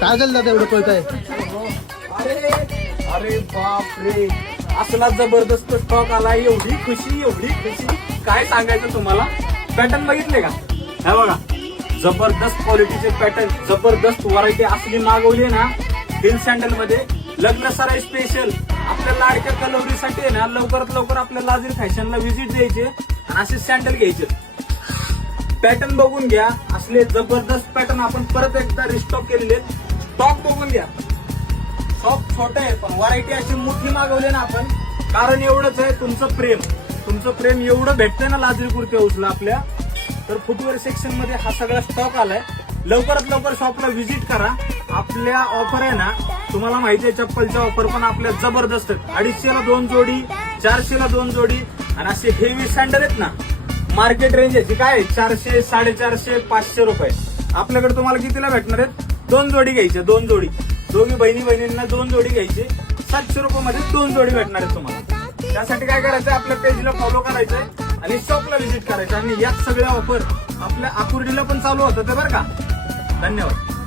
काय झालं दादा एवढं पळताय? अरे बाप रे, असला जबरदस्त स्टॉक आला. एवढी खुशी काय सांगायचं तुम्हाला. पॅटर्न बघितले का? हे बघा, जबरदस्त क्वालिटीचे पॅटर्न, जबरदस्त व्हरायटी असली मागवली ना हिल सँडल मध्ये. लग्न सराई स्पेशल आपल्या लाडक्या कलवरीसाठी आहे ना, लवकरात लवकर आपल्या लाजीर फॅशनला व्हिजिट द्यायचे आणि असे सँडल घ्यायचे. पॅटर्न बघून घ्या, असले जबरदस्त पॅटर्न आपण परत एकदा रिस्टॉक केलेले. स्टॉक बघून घ्या, शॉप छोटे आहे पण व्हरायटी अशी मोठी मागवली ना आपण. कारण एवढंच आहे, तुमचं प्रेम एवढं भेटतंय ना लाजरी कुर्ती हाऊसला आपल्या. तर फुटवेअर सेक्शन मध्ये हा सगळा स्टॉक आलाय. लवकरात लवकर शॉपला व्हिजिट करा. आपल्या ऑफर आहे ना, तुम्हाला माहिती आहे चप्पलच्या ऑफर पण आपल्या जबरदस्त आहेत. 250 ला 2 जोडी, 400 ला 2 जोडी. आणि असे हेवी सँडल आहेत ना, मार्केट रेंज याची काय आहे, 400, 450, 500 रुपये. आपल्याकडे तुम्हाला कितीला भेटणार आहेत? 2 जोडी घ्यायचे, 2 जोडी. दोघी बहिणींना 2 जोडी घ्यायची. 700 रुपये मध्ये 2 जोडी भेटणार आहेत तुम्हाला. त्यासाठी काय करायचं, आपल्या पेजला फॉलो करायचंय आणि शॉपला व्हिजिट करायचं. आणि याच सगळ्या ऑफर आपल्या आकुर्डीला पण चालू होतं ते बरं का. धन्यवाद.